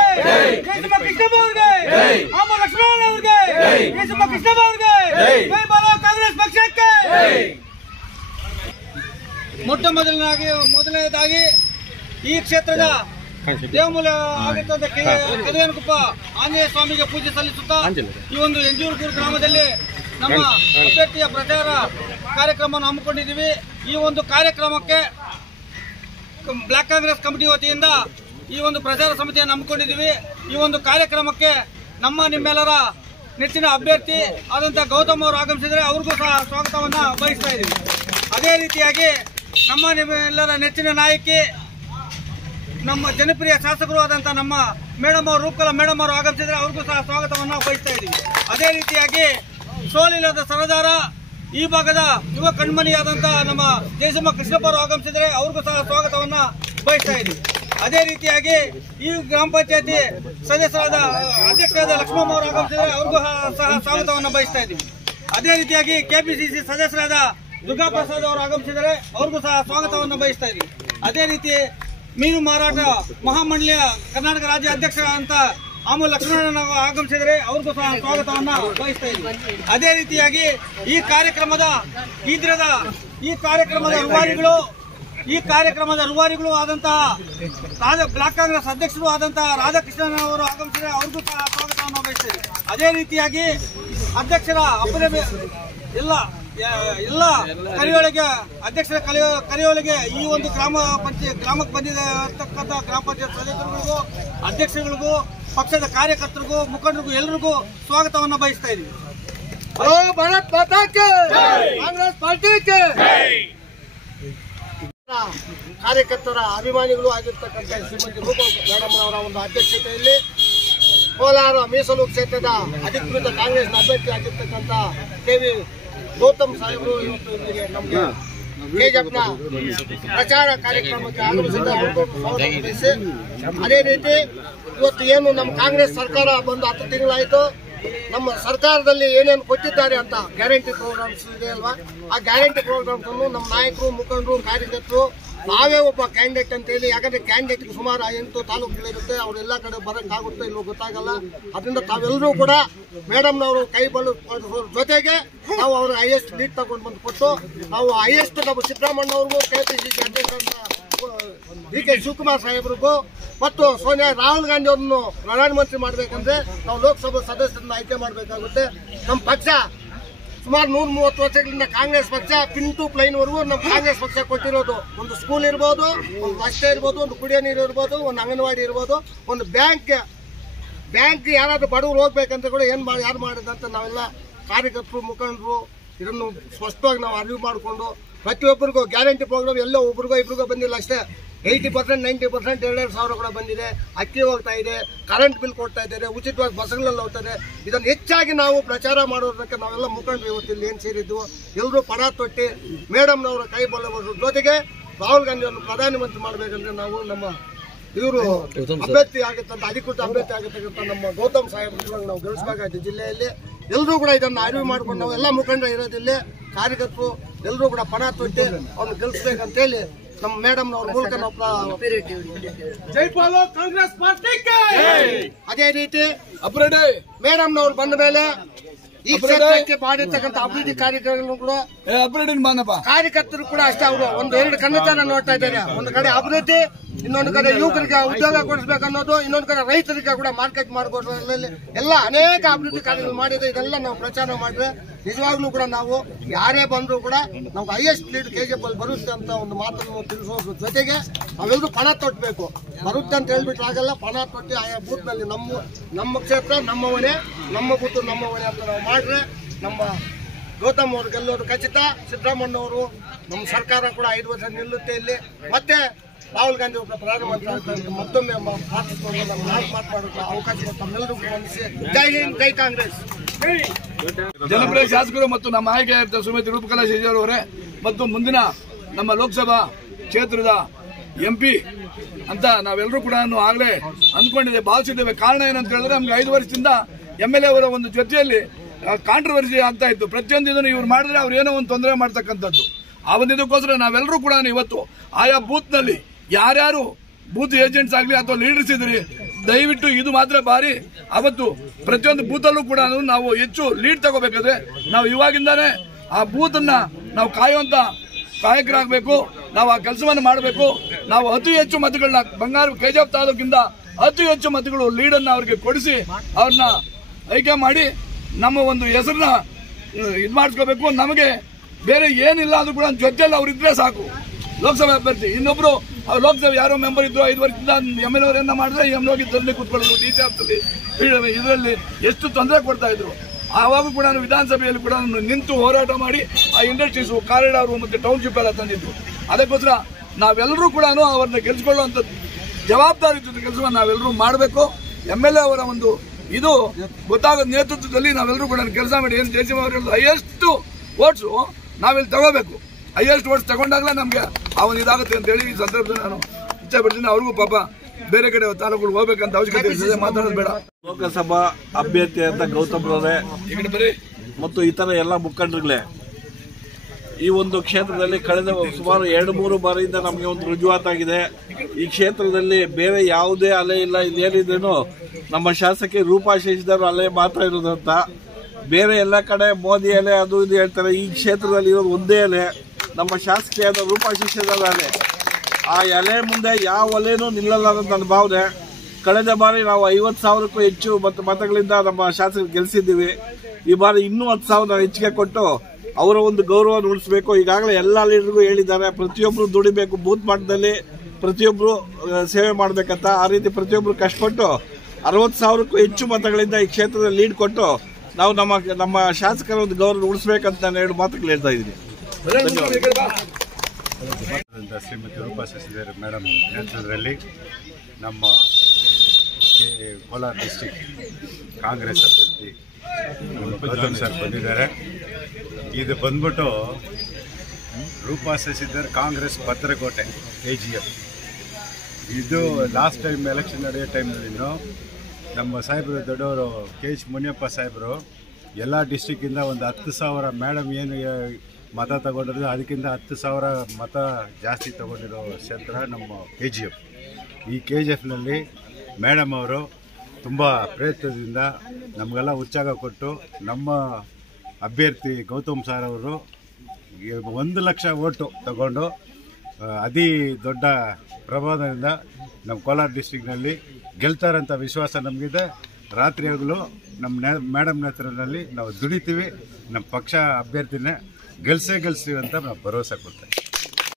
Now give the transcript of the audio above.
ಅವರಿಗೆ, ಕೇಶವ ಕೃಷ್ಣಪ್ಪ ಅವರಿಗೆ, ಆಮ ಲಕ್ಷ್ಮಣ ಅವರಿಗೆ, ಕೇಶವ ಕೃಷ್ಣಪ್ಪ ಅವರಿಗೆ, ಜೈ ಬಾಲೋ ಕಾಂಗ್ರೆಸ್ ಪಕ್ಷಕ್ಕೆ. ಮೊದಲನೇದಾಗಿ ಈ ಕ್ಷೇತ್ರದ ದೇವಮೂಲ ಆಗಿರ್ತದ ಕದೇನಕೊಪ್ಪ ಆಂಜನೇಯ ಸ್ವಾಮಿಗೆ ಪೂಜೆ ಸಲ್ಲಿಸುತ್ತಾ ಈ ಒಂದು ಎಂಜೂರುಗೂರು ಗ್ರಾಮದಲ್ಲಿ ನಮ್ಮ ಅಭ್ಯರ್ಥಿಯ ಪ್ರಚಾರ ಕಾರ್ಯಕ್ರಮವನ್ನು ಹಮ್ಮಿಕೊಂಡಿದ್ದೀವಿ. ಈ ಒಂದು ಕಾರ್ಯಕ್ರಮಕ್ಕೆ ಬ್ಲಾಕ್ ಕಾಂಗ್ರೆಸ್ ಕಮಿಟಿ ವತಿಯಿಂದ ಈ ಒಂದು ಪ್ರಚಾರ ಸಮಿತಿಯನ್ನು ಹಮ್ಮಿಕೊಂಡಿದ್ದೀವಿ. ಈ ಒಂದು ಕಾರ್ಯಕ್ರಮಕ್ಕೆ ನಿಮ್ಮೆಲ್ಲರ ನೆಚ್ಚಿನ ಅಭ್ಯರ್ಥಿ ಆದಂತಹ ಗೌತಮ್ ಅವರು ಆಗಮಿಸಿದರೆ ಅವ್ರಿಗೂ ಸಹ ಸ್ವಾಗತವನ್ನ ಬಯಸ್ತಾ ಇದ್ದೀವಿ. ಅದೇ ರೀತಿಯಾಗಿ ನಿಮ್ಮೆಲ್ಲರ ನೆಚ್ಚಿನ ನಾಯಕಿ ನಮ್ಮ ಜನಪ್ರಿಯ ಶಾಸಕರು ಆದಂತಹ ನಮ್ಮ ಮೇಡಮ್ ಅವರು ರೂಪಕಲಾ ಮೇಡಮ್ ಅವರು ಆಗಮಿಸಿದರೆ ಅವ್ರಿಗೂ ಸಹ ಸ್ವಾಗತವನ್ನ ಬಯಸ್ತಾ ಇದ್ದೀವಿ. ಅದೇ ರೀತಿಯಾಗಿ ಸೋಲಿಲ್ಲದ ಸರದಾರ ಈ ಭಾಗದ ಯುವ ಕಣ್ಮಣಿಯಾದಂತಹ ನಮ್ಮ ಜಯಸಿಂಹ ಕೃಷ್ಣಪ್ಪ ಅವರು ಆಗಮಿಸಿದರೆ ಅವ್ರಿಗೂ ಸಹ ಸ್ವಾಗತವನ್ನ ಬಯಸ್ತಾ ಇದ್ದೀವಿ. ಅದೇ ರೀತಿಯಾಗಿ ಈ ಗ್ರಾಮ ಪಂಚಾಯತಿ ಸದಸ್ಯರಾದ ಅಧ್ಯಕ್ಷರಾದ ಲಕ್ಷ್ಮಮ್ಮ ಅವರು ಆಗಮಿಸಿದರೆ ಅವ್ರಿಗೂ ಸಹ ಸ್ವಾಗತವನ್ನ ಬಯಸ್ತಾ ಇದ್ದೀವಿ. ಅದೇ ರೀತಿಯಾಗಿ ಕೆಪಿಸಿಸಿ ಸದಸ್ಯರಾದ ದುರ್ಗಾ ಪ್ರಸಾದ್ ಅವರು ಆಗಮಿಸಿದರೆ ಅವ್ರಿಗೂ ಸಹ ಸ್ವಾಗತವನ್ನು ಬಯಸ್ತಾ ಇದ್ದೀವಿ. ಅದೇ ರೀತಿ ಮೀನು ಮಾರಾಟ ಮಹಾಮಂಡಳಿಯ ಕರ್ನಾಟಕ ರಾಜ್ಯ ಅಧ್ಯಕ್ಷರಾದಂತ ಆಮ ಲಕ್ಷ್ಮಣ ಆಗಮಿಸಿದರೆ ಅವ್ರಿಗೂ ಸಹ ಸ್ವಾಗತವನ್ನ ಬಯಸ್ತಾ ಇದ್ದೀವಿ. ಅದೇ ರೀತಿಯಾಗಿ ಈ ಕಾರ್ಯಕ್ರಮದ ರೂವಾರಿಗಳು ಆದಂತಹ ಬ್ಲಾಕ್ ಕಾಂಗ್ರೆಸ್ ಅಧ್ಯಕ್ಷರು ಆದಂತಹ ರಾಧಾಕೃಷ್ಣನ್ ಅವರು ಆಗಮಿಸಿದರೆ ಅವ್ರಿಗೂ ಸಹ ಸ್ವಾಗತವನ್ನು ಬಯಸ್ತಾ ಇದ್ದೀವಿ. ಅದೇ ರೀತಿಯಾಗಿ ಅಧ್ಯಕ್ಷರ ಎಲ್ಲ ಅಧ್ಯಕ್ಷರ ಕರೆಯೋಳಿಗೆ ಈ ಒಂದು ಗ್ರಾಮಕ್ಕೆ ಬಂದಿರತಕ್ಕಂಥ ಗ್ರಾಮ ಪಂಚಾಯತ್ ಸದಸ್ಯರುಗಳಿಗೂ ಅಧ್ಯಕ್ಷಗಳಿಗೂ ಪಕ್ಷದ ಕಾರ್ಯಕರ್ತರಿಗೂ ಮುಖಂಡರಿಗೂ ಎಲ್ಲರಿಗೂ ಸ್ವಾಗತವನ್ನು ಬಯಸ್ತಾ ಇದ್ದೀವಿ. ಭಾರತ್ ಮಾತಾ ಕಿ ಕಾಂಗ್ರೆಸ್ ಪಾರ್ಟಿಗೆ ಕಾರ್ಯಕರ್ತರ ಅಭಿಮಾನಿಗಳು ಆಗಿರ್ತಕ್ಕಂಥ ಶ್ರೀಮತಿ ರೂಪಾ ಮೇಡಮ್ ಅವರ ಒಂದು ಅಧ್ಯಕ್ಷತೆಯಲ್ಲಿ ಕೋಲಾರ ಮೀಸಲು ಕ್ಷೇತ್ರದ ಅಧಿಕೃತ ಕಾಂಗ್ರೆಸ್ನ ಅಭ್ಯರ್ಥಿ ಆಗಿರ್ತಕ್ಕಂಥ ಕೆ.ವಿ. ಗೌತಮ್ ಸಾಹೇಬರು ಇವತ್ತು ಇಲ್ಲಿಗೆ ನಮಗೆ ಕೆಜೆಪ್ನ ಪ್ರಚಾರ ಕಾರ್ಯಕ್ರಮಕ್ಕೆ ಆಗಮಿಸಿದ. ಅದೇ ರೀತಿ ಇವತ್ತು ಏನು ನಮ್ಮ ಕಾಂಗ್ರೆಸ್ ಸರ್ಕಾರ ಬಂದು 10 ತಿಂಗಳಾಯಿತು. ನಮ್ಮ ಸರ್ಕಾರದಲ್ಲಿ ಏನೇನು ಕೊಟ್ಟಿದ್ದಾರೆ ಅಂತ ಗ್ಯಾರಂಟಿ ಪ್ರೋಗ್ರಾಮ್ಸ್ ಇದೆ ಅಲ್ವಾ, ಆ ಗ್ಯಾರಂಟಿ ಪ್ರೋಗ್ರಾಮ್ಸ್ ಅನ್ನು ನಮ್ಮ ನಾಯಕರು ಮುಖಂಡರು ಕಾರ್ಯಕರ್ತರು ನಾವೇ ಒಬ್ಬ ಕ್ಯಾಂಡಿಡೇಟ್ ಅಂತ ಹೇಳಿ, ಯಾಕಂದ್ರೆ ಕ್ಯಾಂಡಿಡೇಟ್ಗೆ ಸುಮಾರು 8 ತಾಲೂಕುಗಳಿರುತ್ತೆ, ಅವರೆಲ್ಲ ಕಡೆ ಬರೋಕ್ಕಾಗುತ್ತೋ ಇಲ್ಲೋ ಗೊತ್ತಾಗಲ್ಲ. ಅದರಿಂದ ತಾವೆಲ್ಲರೂ ಕೂಡ ಮೇಡಮ್ನವರು ಕೈ ಬಳ್ಳು ಜೊತೆಗೆ ನಾವು ಅವ್ರ ಹೈಯೆಸ್ಟ್ ಲೀಡ್ ತಗೊಂಡು ಬಂದು ಕೊಟ್ಟು ನಾವು ಹೈಯೆಸ್ಟ್ ನಮ್ಮ ಸಿದ್ದರಾಮಣ್ಣವ್ರಿಗೂ ಕೆಪಿಸಿಸಿ ಅಧ್ಯಕ್ಷ ಡಿ.ಕೆ. ಶಿವಕುಮಾರ್ ಸಾಹೇಬ್ರಿಗೂ ಮತ್ತು ಸೋನಿಯಾ ರಾಹುಲ್ ಗಾಂಧಿ ಅವರನ್ನು ಪ್ರಧಾನಮಂತ್ರಿ ಮಾಡಬೇಕಂದ್ರೆ ನಾವು ಲೋಕಸಭಾ ಸದಸ್ಯರನ್ನ ಆಯ್ಕೆ ಮಾಡಬೇಕಾಗುತ್ತೆ. ನಮ್ಮ ಪಕ್ಷ ಸುಮಾರು 130 ವರ್ಷಗಳಿಂದ ಕಾಂಗ್ರೆಸ್ ಪಕ್ಷ ಪಿನ್ ಟು ಪ್ಲೈನ್ ವರೆಗೂ ನಮ್ಮ ಕಾಂಗ್ರೆಸ್ ಪಕ್ಷ ಕೊಟ್ಟಿರೋದು. ಒಂದು ಸ್ಕೂಲ್ ಇರ್ಬೋದು, ಒಂದು ರಸ್ತೆ ಇರ್ಬೋದು, ಒಂದು ಕುಡಿಯೋ ನೀರು ಇರ್ಬೋದು, ಒಂದು ಅಂಗನವಾಡಿ ಇರ್ಬೋದು, ಒಂದು ಬ್ಯಾಂಕ್ ಯಾರಾದ್ರೂ ಬಡವರು ಹೋಗ್ಬೇಕಂತ ಕೂಡ ಯಾರು ಮಾಡಿದಂತ ನಾವೆಲ್ಲ ಕಾರ್ಯಕರ್ತರು ಮುಖಂಡರು ಇದನ್ನು ಸ್ಪಷ್ಟವಾಗಿ ನಾವು ಅರಿವು ಮಾಡಿಕೊಂಡು ಪ್ರತಿಯೊಬ್ಬರಿಗೂ ಗ್ಯಾರಂಟಿ ಪ್ರೋಗ್ರಾಮ್ ಎಲ್ಲೋ ಒಬ್ರಿಗೋ ಇಬ್ರಿಗೋ ಬಂದಿಲ್ಲ ಅಷ್ಟೇ. 80% 90% 2,000 ಕೂಡ ಬಂದಿದೆ. ಅಕ್ಕಿ ಹೋಗ್ತಾ ಇದೆ, ಕರೆಂಟ್ ಬಿಲ್ ಕೊಡ್ತಾ ಇದ್ದಾರೆ, ಉಚಿತವಾಗಿ ಬಸ್ಗಳಲ್ಲಿ ಹೋಗ್ತಾರೆ. ಇದನ್ನು ಹೆಚ್ಚಾಗಿ ನಾವು ಪ್ರಚಾರ ಮಾಡೋದಕ್ಕೆ ನಾವೆಲ್ಲ ಮುಖಂಡರು ಇವತ್ತಿಲ್ಲಿ ಏನು ಸೇರಿದ್ವು ಎಲ್ಲರೂ ಪಣ ತೊಟ್ಟಿ ಮೇಡಮ್ನವರ ಕೈ ಬಳ್ಳೋದ್ರ ಜೊತೆಗೆ ರಾಹುಲ್ ಗಾಂಧಿ ಅವರನ್ನು ಪ್ರಧಾನಮಂತ್ರಿ ಮಾಡಬೇಕಂದ್ರೆ ನಾವು ನಮ್ಮ ಇವರು ಅಭ್ಯರ್ಥಿ ಆಗಿರ್ತಂತ ಅಧಿಕೃತ ಅಭ್ಯರ್ಥಿ ಆಗಿರ್ತಕ್ಕಂಥ ನಮ್ಮ ಗೌತಮ್ ಸಾಹೇಬ್ ನಾವು ಗೆಲ್ಲಿಸಬೇಕಾಗಿದೆ. ಜಿಲ್ಲೆಯಲ್ಲಿ ಎಲ್ಲರೂ ಕೂಡ ಇದನ್ನು ಅರಿವು ಮಾಡ್ಕೊಂಡು ನಾವು ಎಲ್ಲ ಮುಖಂಡರು ಇರೋದಿಲ್ಲ, ಕಾರ್ಯಕರ್ತರು ಎಲ್ಲರೂ ಕೂಡ ಪಣ ತೊಟ್ಟಿ ಅವ್ರನ್ನ ಗೆಲ್ಲಿಸಬೇಕಂತೇಳಿ ನಮ್ಮ ಮೇಡಮ್ನವ್ರ ಮೂಲಕ ನಾವು ಜೈ ಬಾಲೋ ಕಾಂಗ್ರೆಸ್ ಪಾರ್ಟಿಗೆ. ಅದೇ ರೀತಿ ಮೇಡಮ್ನವ್ರು ಬಂದ ಮೇಲೆ ಈ ಕ್ಷೇತ್ರಕ್ಕೆ ಮಾಡಿರ್ತಕ್ಕಂಥ ಅಭಿವೃದ್ಧಿ ಕಾರ್ಯಕ್ರಮಗಳು ಕೂಡ ಕಾರ್ಯಕರ್ತರು ಕೂಡ ಅಷ್ಟೇ. ಅವರು 1-2 ಕಣ್ಣುತನ ನೋಡ್ತಾ ಇದ್ದಾರೆ. ಒಂದು ಕಡೆ ಅಭಿವೃದ್ಧಿ, ಇನ್ನೊಂದು ಕಡೆ ಯುವಕರಿಗೆ ಉದ್ಯೋಗ ಕೊಡಿಸಬೇಕನ್ನೋದು, ಇನ್ನೊಂದು ಕಡೆ ರೈತರಿಗೆ ಕೂಡ ಮಾರ್ಕೆಟ್ ಮಾಡಿಕೊಡೋದ್ರಲ್ಲಿ ಎಲ್ಲ ಅನೇಕ ಅಭಿವೃದ್ಧಿ ಕಾರ್ಯಗಳು ಮಾಡಿದ್ರೆ ಇದೆಲ್ಲ ನಾವು ಪ್ರಚಾರ ಮಾಡಿದ್ರೆ ನಿಜವಾಗ್ಲೂ ಕೂಡ ನಾವು ಯಾರೇ ಬಂದರೂ ಕೂಡ ನಾವು ಹೈಯೆಸ್ಟ್ ಲೀಡ್ ಕೆಜಿಎಫ್ ಅಲ್ಲಿ ಬರುತ್ತೆ ಅಂತ ಒಂದು ಮಾತನ್ನು ತಿಳಿಸೋದ್ರ ಜೊತೆಗೆ ನಾವೆಲ್ಲರೂ ಪಣ ತೊಟ್ಟಬೇಕು. ಬರುತ್ತೆ ಅಂತ ಹೇಳ್ಬಿಟ್ರೆ ಆಗಲ್ಲ, ಪಣ ತೊಟ್ಟಿ ಆಯಾ ಬೂತ್ ನಲ್ಲಿ ನಮ್ಮ ಕ್ಷೇತ್ರ ನಮ್ಮವನೇ, ನಮ್ಮ ಬೂತ್ ನಮ್ಮವನೇ ಅಂತ ನಾವು ಮಾಡ್ರೆ ನಮ್ಮ ಗೌತಮ್ ಅವರು ಗೆಲ್ಲೋದು ಖಚಿತ. ಸಿದ್ದರಾಮಣ್ಣವರು ನಮ್ಮ ಸರ್ಕಾರ ಕೂಡ 5 ವರ್ಷ ನಿಲ್ಲುತ್ತೆ ಇಲ್ಲಿ. ಮತ್ತೆ ರಾಹುಲ್ ಗಾಂಧಿ ಅವರು ಪ್ರಧಾನಮಂತ್ರಿ ಮತ್ತೊಮ್ಮೆ ಮಾತನಾಡೋಕೆ ಅವಕಾಶ ತಮ್ಮೆಲ್ಲರೂ ಗಮನಿಸಿ. ಜೈ ಹಿಂದ್, ಜೈ ಕಾಂಗ್ರೆಸ್. ಜನಪ್ರಿಯ ಶಾಸಕರು ಮತ್ತು ನಮ್ಮ ಆಯ್ಕೆ ಶ್ರೀಮತಿ ರೂಪಕಲಾ ಅವರೇ ಮತ್ತು ಮುಂದಿನ ನಮ್ಮ ಲೋಕಸಭಾ ಕ್ಷೇತ್ರದ MP ಅಂತ ನಾವೆಲ್ಲರೂ ಕೂಡ ಆಗಲೇ ಅಂದ್ಕೊಂಡಿದ್ದೇವೆ, ಭಾವಿಸಿದ್ದೇವೆ. ಕಾರಣ ಏನಂತ ಹೇಳಿದ್ರೆ ನಮ್ಗೆ 5 ವರ್ಷದಿಂದ MLA ಅವರ ಒಂದು ಜೊತೆಯಲ್ಲಿ ಕಾಂಟ್ರವರ್ಸಿ ಆಗ್ತಾ ಇತ್ತು. ಪ್ರತಿಯೊಂದು ಇದನ್ನು ಇವ್ರು ಮಾಡಿದ್ರೆ ಅವ್ರು ಏನೋ ಒಂದು ತೊಂದರೆ ಮಾಡ್ತಕ್ಕಂಥದ್ದು. ಆ ಒಂದು ಇದಕ್ಕೋಸ್ಕರ ನಾವೆಲ್ಲರೂ ಕೂಡ ಇವತ್ತು ಆಯಾ ಬೂತ್ ನಲ್ಲಿ ಯಾರ್ಯಾರು ಬೂತ್ ಏಜೆಂಟ್ಸ್ ಆಗಲಿ ಅಥವಾ ಲೀಡರ್ಸ್ ಇದ್ರಿ, ದಯವಿಟ್ಟು ಇದು ಮಾತ್ರ ಬಾರಿ ಅವತ್ತು ಪ್ರತಿಯೊಂದು ಬೂತಲ್ಲೂ ಕೂಡ ನಾವು ಹೆಚ್ಚು ಲೀಡ್ ತಗೋಬೇಕಾದ್ರೆ ನಾವು ಇವಾಗಿಂದಾನೇ ಆ ಬೂತ್ ಅನ್ನ ನಾವು ಕಾಯುವಂತ ಕಾಯಕರಾಗಬೇಕು. ನಾವು ಆ ಕೆಲಸವನ್ನು ಮಾಡಬೇಕು. ನಾವು ಅತಿ ಹೆಚ್ಚು ಮತಗಳನ್ನ ಬಂಗಾರ ಕೆಜಿಎಫ್ ತಾಲೂಕಿಂದ ಅತಿ ಹೆಚ್ಚು ಮತಗಳು ಲೀಡನ್ನ ಅವ್ರಿಗೆ ಕೊಡಿಸಿ ಅವ್ರನ್ನ ಆಯ್ಕೆ ಮಾಡಿ ನಮ್ಮ ಒಂದು ಹೆಸರನ್ನ ಇದು ಮಾಡಿಸ್ಕೋಬೇಕು. ನಮಗೆ ಬೇರೆ ಏನಿಲ್ಲ ಆದ್ರೂ ಕೂಡ ಜೊತೆಯಲ್ಲಿ ಅವ್ರಿದ್ರೆ ಸಾಕು. ಲೋಕಸಭೆ ಅಭ್ಯರ್ಥಿ ಇನ್ನೊಬ್ರು ಲೋಕಸಭೆ ಯಾರೋ ಮೆಂಬರ್ ಇದ್ರು 5 ವರ್ಷದಿಂದ MLA ಅವರನ್ನ ಮಾಡಿದ್ರೆ ಹೋಗಿ ಧರಣಿ ಕೂತ್ಕೊಳ್ಳೋದು ಡಿ ಸಿ ಆಫ್ಸಲ್ಲಿ ಇದರಲ್ಲಿ ಎಷ್ಟು ತೊಂದರೆ ಕೊಡ್ತಾ ಇದ್ರು. ಆವಾಗ ಕೂಡ ವಿಧಾನಸಭೆಯಲ್ಲಿ ಕೂಡ ನಿಂತು ಹೋರಾಟ ಮಾಡಿ ಆ ಇಂಡಸ್ಟ್ರೀಸ್ ಕಾರಿಡಾರ್ ಮತ್ತೆ ಟೌನ್ಶಿಪ್ ಎಲ್ಲ ತಂದಿದ್ರು. ಅದಕ್ಕೋಸ್ಕರ ನಾವೆಲ್ಲರೂ ಕೂಡ ಅವ್ರನ್ನ ಗೆಲ್ಸ್ಕೊಳ್ಳುವಂತ ಜವಾಬ್ದಾರಿ ಕೆಲಸವನ್ನು ನಾವೆಲ್ಲರೂ ಮಾಡಬೇಕು. MLA ಅವರ ಒಂದು ಇದು ಗೊತ್ತಾಗೋ ನೇತೃತ್ವದಲ್ಲಿ ನಾವೆಲ್ಲರೂ ಕೂಡ ಕೆಲಸ ಮಾಡಿ ಏನು ಜಯಸಿಂಹ ಅವರೆಲ್ಲ ಹೈಯೆಸ್ಟ್ ವೋಟ್ಸ್ ನಾವಿಲ್ಲಿ ತಗೋಬೇಕು. ಹೈಯೆಸ್ಟ್ ವೋಟ್ಸ್ ತಗೊಂಡಾಗಲೇ ನಮಗೆ ಅವನು ಇದಾಗುತ್ತೆ ಅಂತ ಹೇಳಿ ಈ ಸಂದರ್ಭದಲ್ಲಿ ನಾನು ಇಚ್ಛೆ ಪಡ್ತೀನಿ. ಅವ್ರಿಗೂ ಪಾಪ ಬೇರೆ ಕಡೆ ತಾಲೂಕುಗಳು ಹೋಗ್ಬೇಕಂತ ಅವಶ್ಯಕತೆ ಇದೆ, ಮಾತಾಡೋದು ಬೇಡ. ಲೋಕಸಭಾ ಅಭ್ಯರ್ಥಿ ಅಂತ ಗೌತಮ್ ರವರೇ ಮತ್ತು ಇತರ ಎಲ್ಲ ಮುಖಂಡರುಗಳೇ, ಈ ಒಂದು ಕ್ಷೇತ್ರದಲ್ಲಿ ಕಳೆದ ಸುಮಾರು 2-3 ಬಾರಿಯಿಂದ ನಮಗೆ ಒಂದು ರುಜುವಾತಾಗಿದೆ. ಈ ಕ್ಷೇತ್ರದಲ್ಲಿ ಬೇರೆ ಯಾವುದೇ ಅಲೆ ಇಲ್ಲ. ಇದೇನಿದ್ರೇನು ನಮ್ಮ ಶಾಸಕಿ ರೂಪಾ ಶಶಿಧರ್ ಅಲೆ ಮಾತ್ರ ಇರೋದಂತ. ಬೇರೆ ಎಲ್ಲ ಕಡೆ ಮೋದಿ ಅಲೆ ಅದು ಇದು ಹೇಳ್ತಾರೆ. ಈ ಕ್ಷೇತ್ರದಲ್ಲಿ ಇರೋದು ಒಂದೇ ಅಲೆ, ನಮ್ಮ ಶಾಸಕಿಯಾದ ರೂಪಾ ಶಶಿಧರ್ ಅಲೆ. ಆ ಎಲೆ ಮುಂದೆ ಯಾವ ಅಲೆನೂ ನಿಲ್ಲಲ್ಲ ಅಂತ ನನ್ನ ಭಾವನೆ. ಕಳೆದ ಬಾರಿ ನಾವು 50,000ಕ್ಕೂ ಹೆಚ್ಚು ಮತಗಳಿಂದ ನಮ್ಮ ಶಾಸಕರು ಗೆಲ್ಲಿಸಿದ್ದೀವಿ. ಈ ಬಾರಿ ಇನ್ನೂ 10,000 ಹೆಚ್ಚಿಗೆ ಕೊಟ್ಟು ಅವರ ಒಂದು ಗೌರವ ಉಳಿಸಬೇಕು. ಈಗಾಗಲೇ ಎಲ್ಲ ಲೀಡರ್ಗೂ ಹೇಳಿದ್ದಾರೆ, ಪ್ರತಿಯೊಬ್ಬರು ದುಡಿಬೇಕು, ಬೂತ್ ಮಟ್ಟದಲ್ಲಿ ಪ್ರತಿಯೊಬ್ಬರು ಸೇವೆ ಮಾಡಬೇಕಂತ. ಆ ರೀತಿ ಪ್ರತಿಯೊಬ್ಬರು ಕಷ್ಟಪಟ್ಟು 60,000ಕ್ಕೂ ಹೆಚ್ಚು ಮತಗಳಿಂದ ಈ ಕ್ಷೇತ್ರದಲ್ಲಿ ಲೀಡ್ ಕೊಟ್ಟು ನಾವು ನಮ್ಮ ಶಾಸಕರ ಒಂದು ಗೌರವ ಉಳಿಸಬೇಕಂತ ನಾನು 2 ಮಾತುಗಳು ಹೇಳ್ತಾ ಇದ್ದೀನಿ. ಶ್ರೀಮತಿ ರೂಪಾ ಶಶಿಧರ್ ಮೇಡಮ್ ನೇತೃತ್ವದಲ್ಲಿ ನಮ್ಮ ಕೋಲಾರ ಡಿಸ್ಟಿಕ್ ಕಾಂಗ್ರೆಸ್ ಅಭ್ಯರ್ಥಿ ಗೌತಮ್ ಸರ್ ಬಂದಿದ್ದಾರೆ. ಇದು ಬಂದ್ಬಿಟ್ಟು ರೂಪಾ ಶಶಿಧರ್ ಕಾಂಗ್ರೆಸ್ ಭದ್ರಕೋಟೆ KGF. ಇದು ಲಾಸ್ಟ್ ಟೈಮ್ ಎಲೆಕ್ಷನ್ ನಡೆಯೋ ಟೈಮ್ನಲ್ಲಿನೂ ನಮ್ಮ ಸಾಹೇಬರು ದೊಡ್ಡವರು KH ಮುನಿಯಪ್ಪ ಸಾಹೇಬರು ಎಲ್ಲ ಡಿಸ್ಟಿಕ್ಕಿಂದ ಒಂದು 10,000 ಮೇಡಮ್ ಏನು ಮತ ತಗೊಂಡಿರೋದು ಅದಕ್ಕಿಂತ 10,000 ಮತ ಜಾಸ್ತಿ ತಗೊಂಡಿರೋ ಕ್ಷೇತ್ರ ನಮ್ಮ KGF. ಈ KGFನಲ್ಲಿ ಮೇಡಮ್ ಅವರು ತುಂಬ ಪ್ರಯತ್ನದಿಂದ ನಮಗೆಲ್ಲ ಉತ್ಸಾಹ ಕೊಟ್ಟು ನಮ್ಮ ಅಭ್ಯರ್ಥಿ ಗೌತಮ್ ಸರ್ ಅವರು 1 ಲಕ್ಷ ಓಟು ತಗೊಂಡು ಅತಿ ದೊಡ್ಡ ಪ್ರಭಾವದಿಂದ ನಮ್ಮ ಕೋಲಾರ ಡಿಸ್ಟಿಕ್ನಲ್ಲಿ ಗೆಲ್ತಾರಂಥ ವಿಶ್ವಾಸ ನಮಗಿದೆ. ರಾತ್ರಿ ಹಗಲು ನಮ್ಮ ಮೇಡಮ್ ನೇತೃತ್ವದಲ್ಲಿ ನಾವು ದುಡಿತೀವಿ. ನಮ್ಮ ಪಕ್ಷ ಅಭ್ಯರ್ಥಿನೇ ಗೆಲ್ಸ್ತೀವಿ ಅಂತ ನಾವು ಭರವಸೆ ಕೊಡ್ತೇವೆ.